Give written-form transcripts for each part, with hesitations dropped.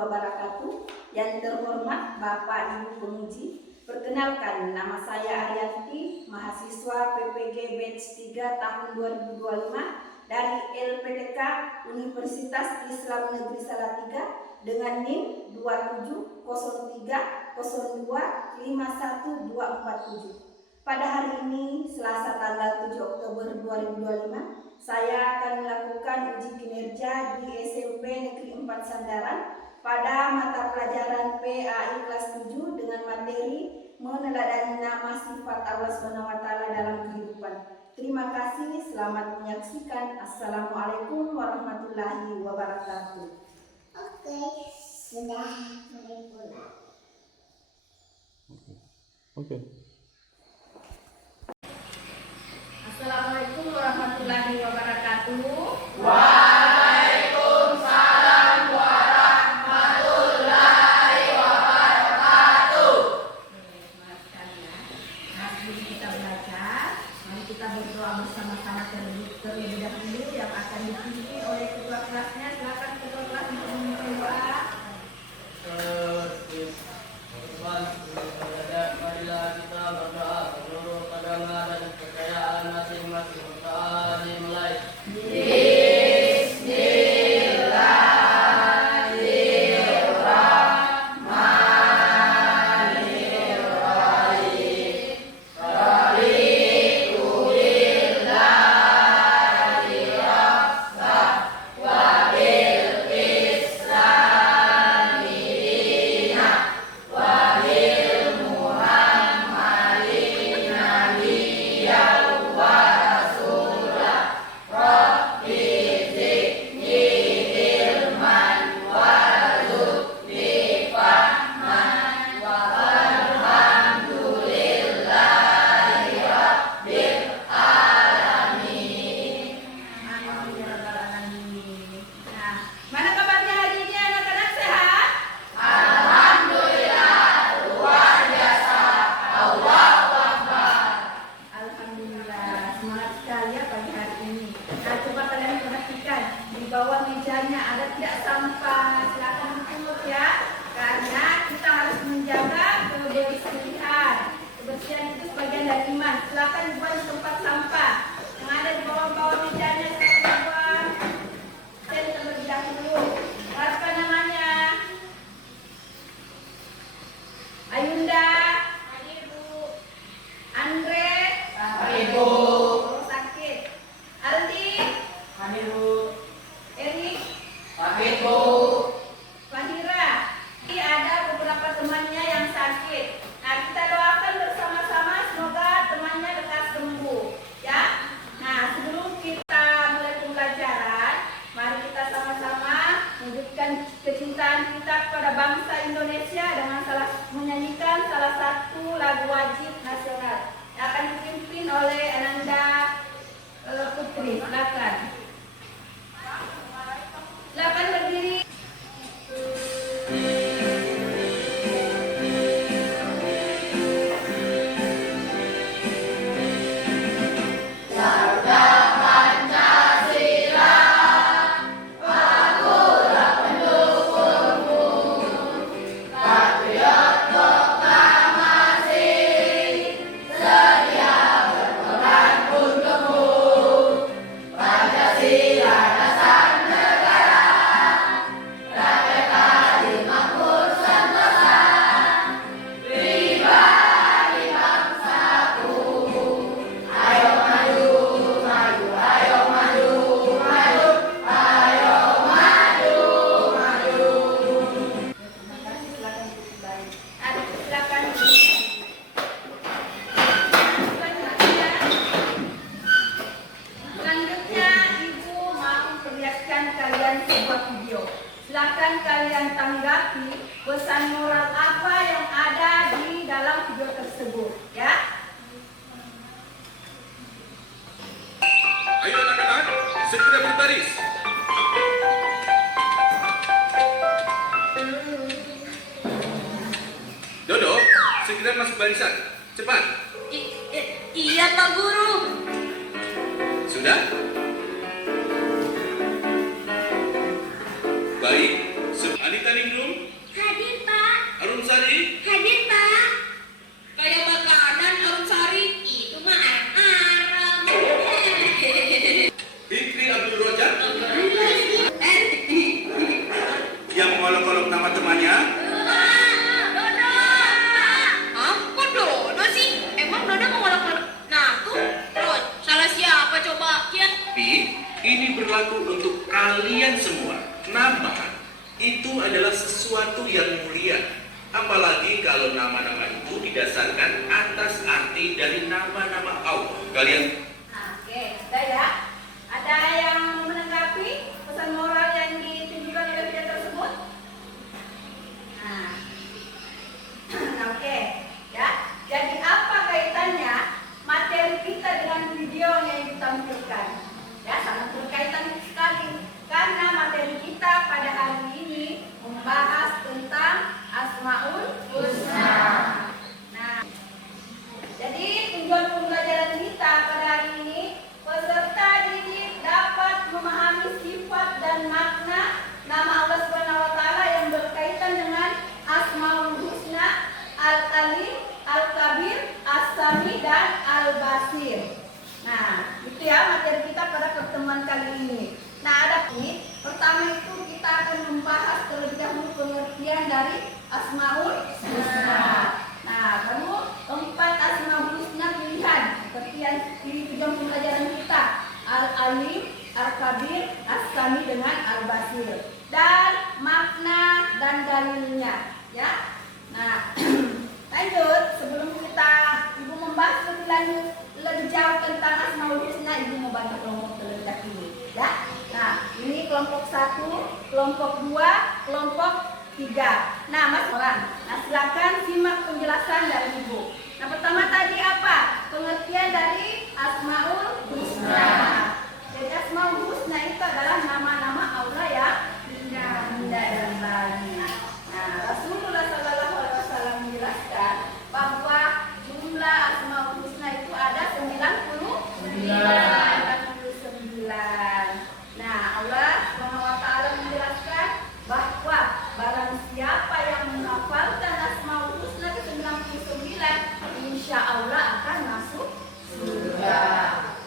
wabarakatuh. Yang terhormat Bapak Ibu Penguji, perkenalkan nama saya Arianti, mahasiswa PPG Batch 3 tahun 2025 dari LPTK Universitas Islam Negeri Salatiga dengan NIM 27030251247. Pada hari ini, Selasa tanggal 7 Oktober 2025, saya akan melakukan uji kinerja di SMP Negeri 4 Sandaran pada mata pelajaran PAI kelas 7 dengan materi meneladani nama sifat Allah SWT dalam kehidupan. Terima kasih, selamat menyaksikan. Assalamualaikum warahmatullahi wabarakatuh. Oke, sudah mulai pulang. Oke. Assalamualaikum warahmatullahi wabarakatuh. Waalaikumsalam warahmatullahi wabarakatuh. Semangat sekali ya. Nah, sebelum kita belajar, mari kita berdoa bersama-sama terlebih dahulu yang akan dipimpin oleh ketua kelasnya. Silakan ketua kelas untuk memimpin doa. Marilah kita berdoa menurut agama dan kepercayaan masing-masing. Dimulai. Silakan buang di tempat sampah yang ada di bawah-bawah mejanya. Silakan buang. Saya terlebih dahulu. Apa namanya? Ayunda. Hadir Bu. Andre. Hadir Bu. Sakit. Aldi. Hadir Bu. Erik. Hadir Bu. Fahira. Ini ada beberapa temannya yang sakit. Nah, kita doakan bersama-sama semoga temannya lekas sembuh, ya. Nah, sebelum kita mulai pembelajaran, mari kita sama-sama menunjukkan kecintaan kita kepada bangsa Indonesia dengan menyanyikan salah satu lagu wajib nasional yang akan dipimpin oleh Ananda Putri. Silakan. Silakan berdiri. Silakan kalian tanggapi pesan moral apa yang ada di dalam video tersebut, ya. Ayo anak-anak, segera berbaris. Dodo, segera masuk barisan. Cepat. Iya Pak Guru. Sudah? Baik, Anita Ningrum, Hadir, Pak. Arun Sari, Hadir, Pak. Kayak makanan Om Sari itu mah arem-arem. Fikri Abdul Rojak, yang mengolok-olok nama temannya, Dodo. Apa Dodo sih? Emang Dodo mau ngolok-ngolok? Nah, tuh. Terus, salah siapa coba? Kian. Pi, ini berlaku untuk kalian semua. Nama itu adalah sesuatu yang mulia. Apalagi kalau nama-nama itu didasarkan atas arti dari nama-nama Allah. Kalian Oke, sudah ya. Ada yang menanggapi pesan moral yang ditunjukkan oleh video tersebut? Nah, oke, ya. Jadi apa kaitannya materi kita dengan video yang ditampilkan? Ya, sangat berkaitan sekali. Karena materi kita pada hari ini membahas tentang Asmaul Husna. Nah, jadi tujuan pembelajaran kita pada hari ini, peserta didik dapat memahami sifat dan makna nama Allah Subhanahu wa taala yang berkaitan dengan Asmaul Husna, Al-Alim, Al-Kabir, As-Sami dan Al-Basir. Nah, itu ya materi kita pada pertemuan kali ini. Nah, ada ini. Pertama itu kita akan membahas terlebih dahulu pengertian dari Asmaul Husna. Nah, kamu 4 Asmaul Husna pilihan. Seperti yang di tujuan pembelajaran kita. Al-Alim, Al-Kabir, As-Sami dengan Al-Basir. Dan makna dan dalilnya. Ya. Nah, lanjut. Sebelum Ibu membahas lebih jauh tentang Asmaul Husna, Ibu mau bantu kelompok terlebih dahulu. Ya. Nah, ini kelompok 1, kelompok 2, kelompok 3. Nah, Mas orang. Nah, silakan simak penjelasan dari Ibu. Nah, pertama tadi apa? Pengertian dari Asmaul Husna. Jadi Asmaul Husna itu adalah nama-nama Allah yang indah dan baik. Nah, Rasulullah SAW menjelaskan bahwa jumlah Asmaul Husna itu ada 99. Nah, Allah SWT menjelaskan bahwa barang siapa yang menghafalkan Asmaul Husna ke 99, insya Allah akan masuk surga.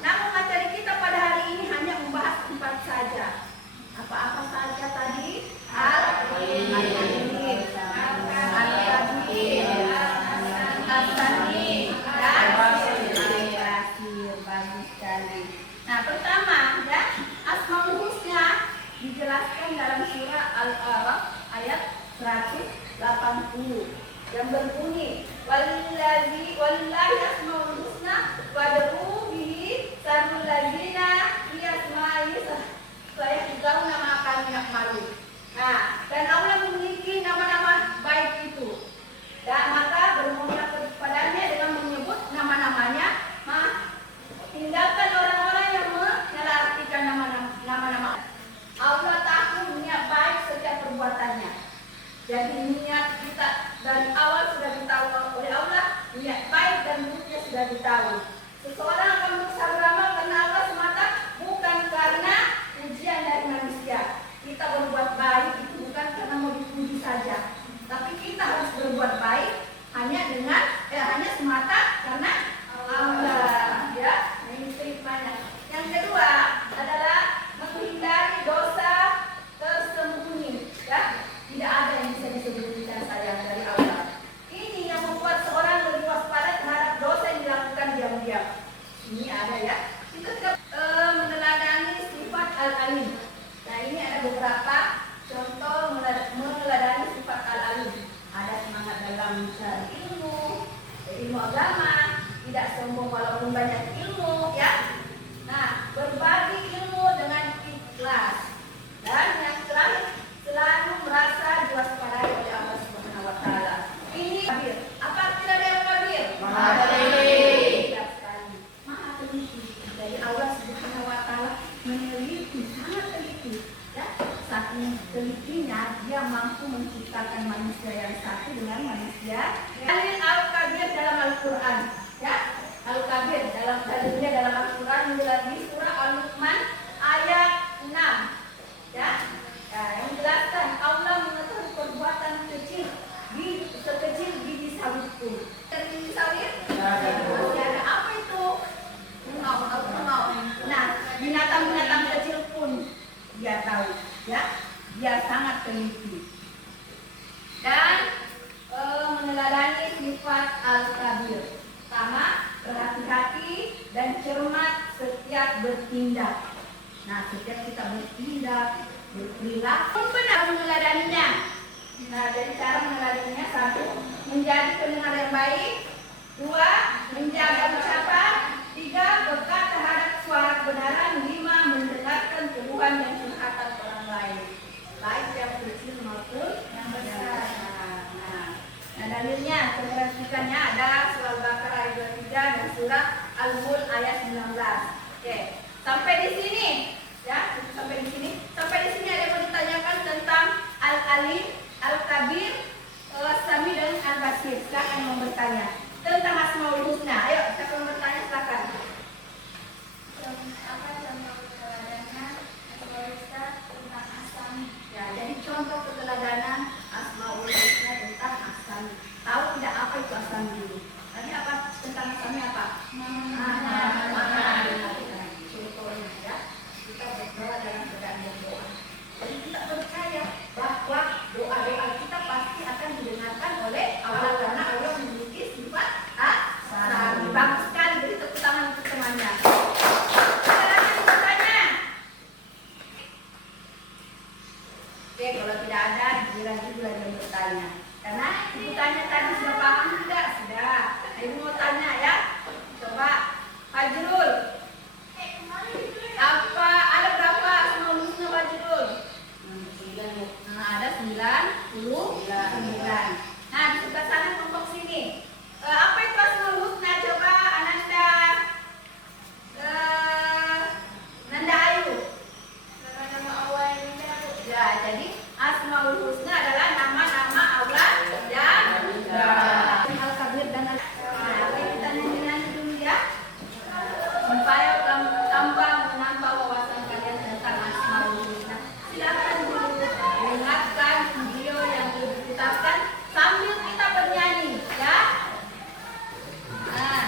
Namun materi kita pada hari ini hanya membahas 4 saja. Apa-apa saja tadi? Al-Alim, Al-Kabir, As-Sami, dan Al-Basir. Bagus sekali. Nah, pertama ya, Asmaul Husna dijelaskan dalam surah Al-A'raf ayat 180 yang berbunyi wallahi asmaul husna wad'u bihi sarul ladzina yasma'i saya tahu nama akan malu. Nah, dan Allah memiliki nama-nama baik itu. Dan maka bermohonlah kepadanya dengan menyebut nama-namanya. Tinggalkan orang-orang yang menyalahartikan nama-nama. Allah tahu niat baik setiap perbuatannya. Jadi niat kita dari awal sudah ditahu oleh Allah, niat baik dan buruknya sudah ditahu. Seseorang akan berusaha beramal karena Allah semata, bukan karena pujian dari manusia. Kita berbuat baik itu bukan karena mau dipuji saja, tapi kita harus berbuat baik hanya semata karena Allah, ya. Yang kedua adalah menghindari dosa tersembunyi, ya. Tidak ada yang bisa disembunyikan sayang dari Allah. Ini yang membuat seorang lebih waspada terhadap dosa yang dilakukan diam-diam. Ini ada ya. Itu meneladani sifat al-alim. Nah, ini ada beberapa contoh meneladani sifat al-alim. Ada semangat dalam mencari ilmu agama, tidak sombong walaupun banyak ilmu, ya. Nah, berbagi ilmu dengan ikhlas. Dan yang terakhir, selalu merasa diwaspadai oleh Allah Subhanahu wa taala. Ini kabir. Apa arti dari al-kabir? Maha teliti. Maha teliti. Dari Allah Subhanahu wa taala meneliti, sangat teliti. Ya, saking telitinya dia mampu menciptakan manusia yang satu dengan manusia. Dalil al-kabir dalam Al-Qur'an, ya. Al-Kabir dalam dalilnya dalam Al-Qur'an menjelaskan surah Al-Luqman ayat 6. Ya. Nah, yang menjelaskan Allah mengetahui dia tahu, ya, dia sangat teliti. Dan meneladani sifat al-kabir. Pertama, berhati-hati dan cermat setiap bertindak. Nah, setiap kita bertindak, berperilaku benar meneladaninya. Nah, jadi cara meneladaninya: 1. Menjadi pendengar yang baik. 2. Menjaga ucapan. 3. Pekat terhadap suara kebenaran. 5. Mendengarkan keluhan dan curhatan orang lain, baik yang kecil maupun yang besar. Nah, dalilnya, perhatikannya ada surah Al-Baqarah ayat 23 dan surah Al-Mulk ayat 19. Oke, sampai di sini, ya, sampai di sini ada yang mau ditanyakan tentang Al-Alim, Al-Kabir, Al-Sami dan Al-Basir. Silakan yang mau bertanya tentang Asmaul Husna. Ayo, siapa yang bertanya silakan. Apa contoh keteladanan Asmaul Husna tentang Asami? Ya, jadi contoh keteladanan Asmaul Husna tentang Asami. Tahu tidak apa itu Asami dulu? Tadi apa tentang Asami apa? Contohnya, ya, kita berdoa dalam keadaan berdoa. Jadi kita percaya bahwa doa-doa kita pasti akan didengarkan oleh Allah karena Allah memiliki sifat Asami. Bagus sekali, beri tepuk tangan untuk temannya. Oke, kalau tidak ada, giliran ibu lagi yang bertanya. Karena ibu tanya tadi sudah paham tidak? Sudah. Nah, ibu mau tanya ya. Coba, Fajrul. Apa ada berapa Asmaul Husna Fajrul? 9. Nah, ada 99. Nah, di sebelah sana kelompok sini. Apa itu Asmaul Husna? Coba Ananda. Nanda Ayu. Nama Allah yang Ya, jadi Asmaul Husna adalah nama-nama Allah yang Al-Kabir dan Al-Sami. Oke, kita nyanyi dulu ya, supaya tambah menambah wawasan kalian tentang Asmaul Husna. Silakan dulu dengarkan video yang diputarkan sambil kita bernyanyi, ya. Nah.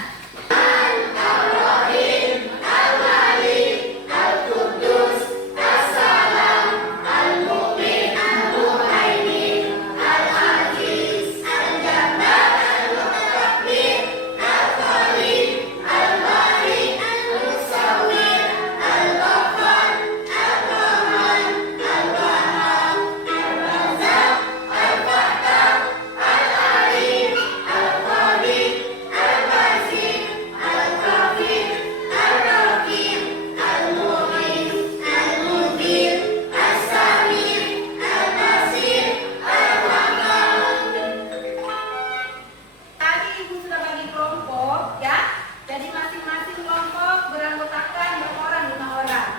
Tadi ibu sudah bagi kelompok, ya. Jadi masing-masing kelompok beranggotakan berapa orang? 5 orang.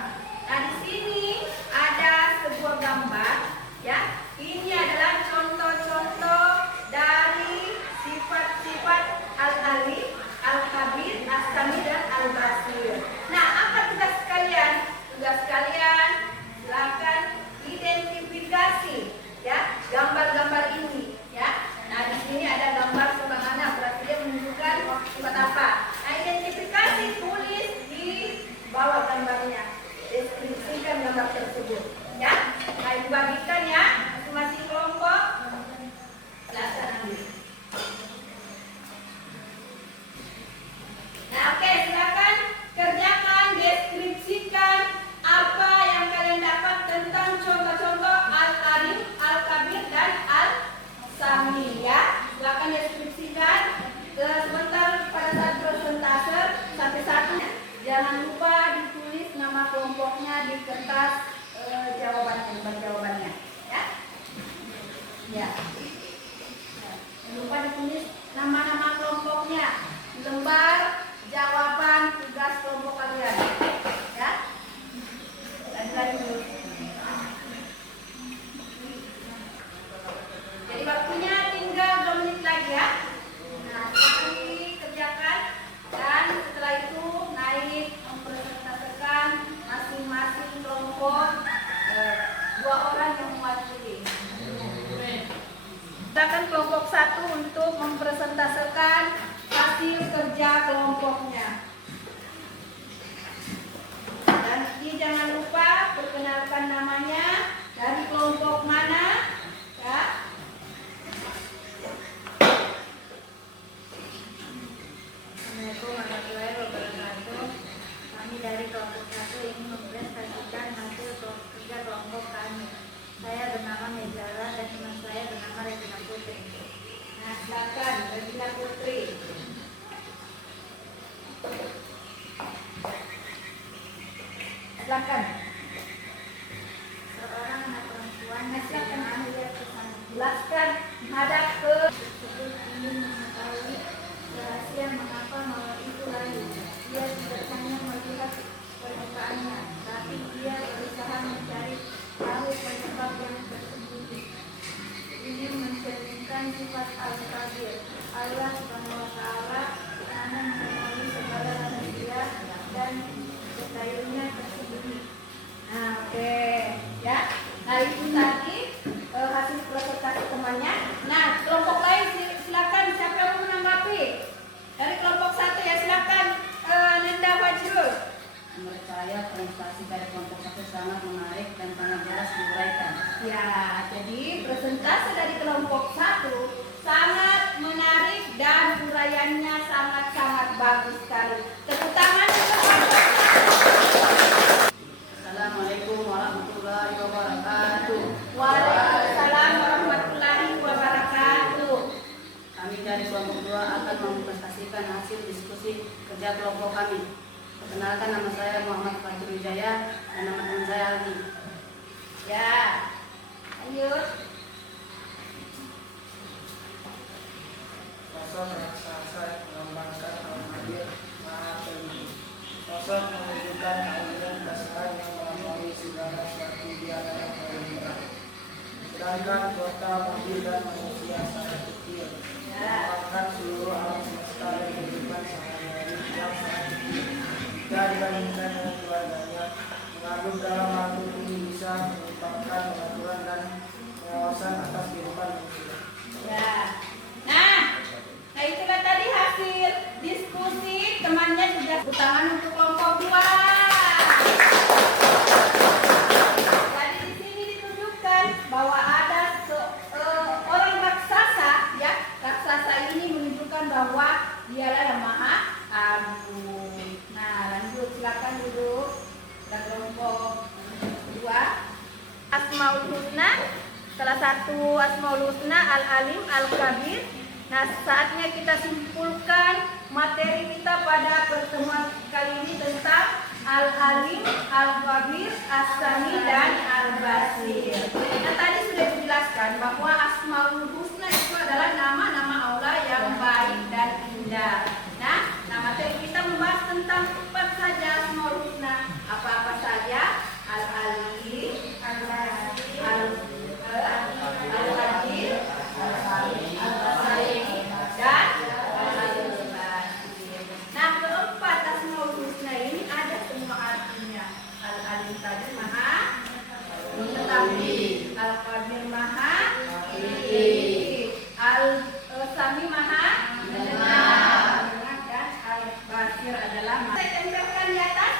Nah, di sini ada sebuah gambar, ya. Ini adalah contoh-contoh dari sifat-sifat Al-Alim, Al-Kabir, As-Sami dan Al-Basir. Nah, apa tugas kalian? Tugas kalian silakan identifikasi, ya, gambar-gambar ini, ya. Nah, di sini ada gambar sebagaimana, berarti dia menunjukkan sifat apa. Nah, identifikasi, tulis di bawah gambarnya, deskripsikan gambar tersebut, ya. Nah, ibu bagikan ya, masing-masing kelompok. Silakan ambil. Nah, oke, silakan kerjakan, deskripsikan apa yang kalian dapat tentang contoh-contoh Al-Alim, Al-Kabir dan Al-Sami, ya. Silakan deskripsikan. Sebentar pada saat presentase sampai 1, jangan lupa ditulis nama kelompoknya di kertas jawabannya, ya. Ya. Jangan lupa ditulis nama-nama kelompoknya di lembar jawaban tugas kelompok kalian, ya. Lagi dulu. Jadi waktunya tinggal 2 menit lagi, ya. Nah, silakan dikerjakan dan setelah itu naik mempresentasikan masing-masing kelompok 2 orang yang mewakili. Silakan kelompok 1 untuk mempresentasikan hasil kerja kelompoknya. Dan jangan lupa perkenalkan namanya, dari kelompok mana? Ya. Assalamualaikum warahmatullahi wabarakatuh. Kami dari kelompok 1 ingin mempresentasikan hasil kerja kelompok kami. Saya bernama Mejala dan teman saya bernama Regina Putri. Nah, silakan Regina Putri. Silakan. Seorang anak perempuan Silakan. melihat ke sana. Jelaskan menghadap ke Tersebut ingin mengetahui rahasia mengapa mawar itu layu. Dia tidak hanya melihat permukaannya, tapi dia berusaha mencari tahu penyebab yang tersembunyi. Ini mencerminkan sifat Al-Qadir, Allah Subhanahu wa Ta'ala, karena mengetahui segala rahasia dan detailnya tersembunyi. Nah, oke, ya. Nah, itu tadi hasil presentasi temannya. Nah, kelompok lain silakan, siapa yang mau menanggapi? Dari kelompok 1 ya, silakan Nenda Fajrul. Menurut saya presentasi dari kelompok 1 sangat menarik dan sangat jelas diuraikan. Ya, jadi presentasi dari kelompok 1 sangat menarik dan uraiannya sangat-sangat bagus sekali. Tepuk tangan untuk Assalamualaikum warahmatullahi wabarakatuh. Waalaikumsalam warahmatullahi wabarakatuh. Kami dari kelompok 2 akan mempresentasikan hasil diskusi kerja kelompok kami. Perkenalkan, nama saya Muhammad Fatur Wijaya dan nama teman saya Aldi. Ya, lanjut. Sosok raksasa yang melambangkan Al-Qadir Maha Tinggi. Sosok menunjukkan keadilan dasar yang melampaui segala sesuatu di antara pemerintah. Sedangkan kota, mobil, dan manusia sangat kecil, melambangkan seluruh alam semesta dan kehidupan sehari-hari yang sangat kecil. Jika dibandingkan dengan keluarganya, mengagum dalam makhluk ini bisa menyeimbangkan pengaturan dan pengawasan atas kehidupan manusia. Ya. Nah itulah tadi hasil diskusi temannya sudah. Tepuk tangan untuk kelompok 2. Jadi di sini ditunjukkan bahwa ada orang raksasa, ya. Raksasa ini menunjukkan bahwa dialah yang maha agung. Nah, lanjut, silakan duduk. Dan kelompok 2. Asmaul Husna. Salah satu Asmaul Husna Al-Alim Al-Kabir. Nah, saatnya kita simpulkan materi kita pada pertemuan kali ini tentang Al-Alim, Al-Kabir, As-Sami, dan Al-Basir. Nah, tadi sudah dijelaskan bahwa Asmaul Husna itu adalah nama-nama Allah yang baik dan indah. Nah, materi kita membahas tentang apa saja Asmaul Husna. Apa-apa saja? Al-Alim, Al-Basir, Al-Qadir, Al-Basir, dan Al-Basir. Nah, keempat Asmaul Husna ini ada semua artinya. Al-Alim tadi maha mengetahui, Al-Qadir maha teliti, Al-Sami maha mendengar, dan Al-Basir adalah maha. Saya tempelkan di atas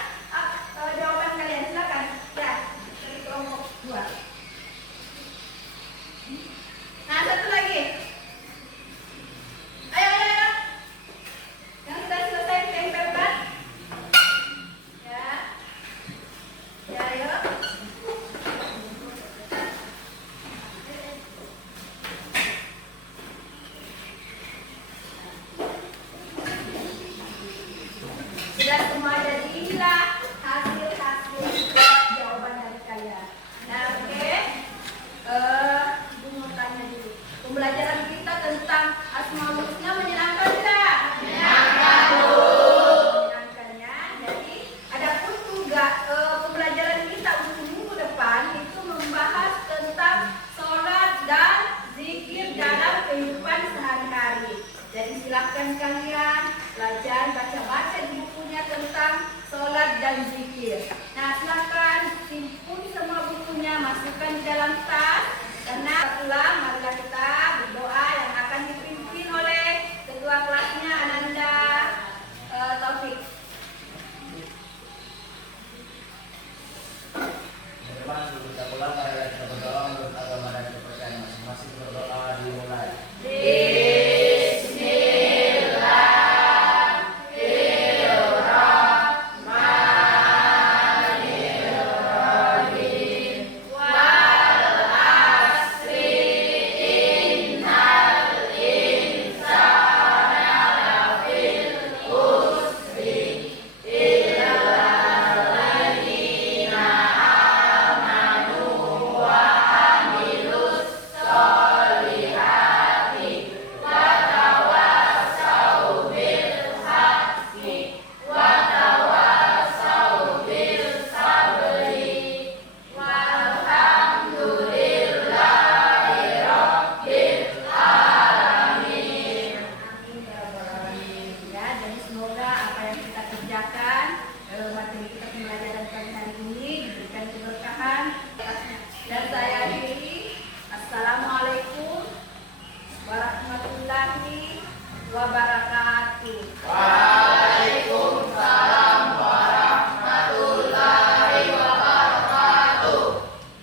jawaban kalian, silakan. Ya, dari kelompok 2. Nah, satu lagi. Ayo. Yang sudah selesai ditempelkan. Ya. Ya, ayo. Sudah semua jadi, inilah hasil jawaban dari kalian. Nah, oke. Ibu mau tanya dulu. Pembelajaran kita tentang Asmaul Husna menyenangkan tidak? Menyenangkan, Bu. Menyenangkan ya. Jadi, adapun tugas pembelajaran kita untuk minggu depan itu membahas tentang sholat dan zikir dalam kehidupan sehari-hari. Jadi silakan kalian belajar baca-baca di bukunya tentang sholat dan zikir. Nah, silakan simpul semua bukunya, masukkan di dalam tas. Karena pulang, marilah kita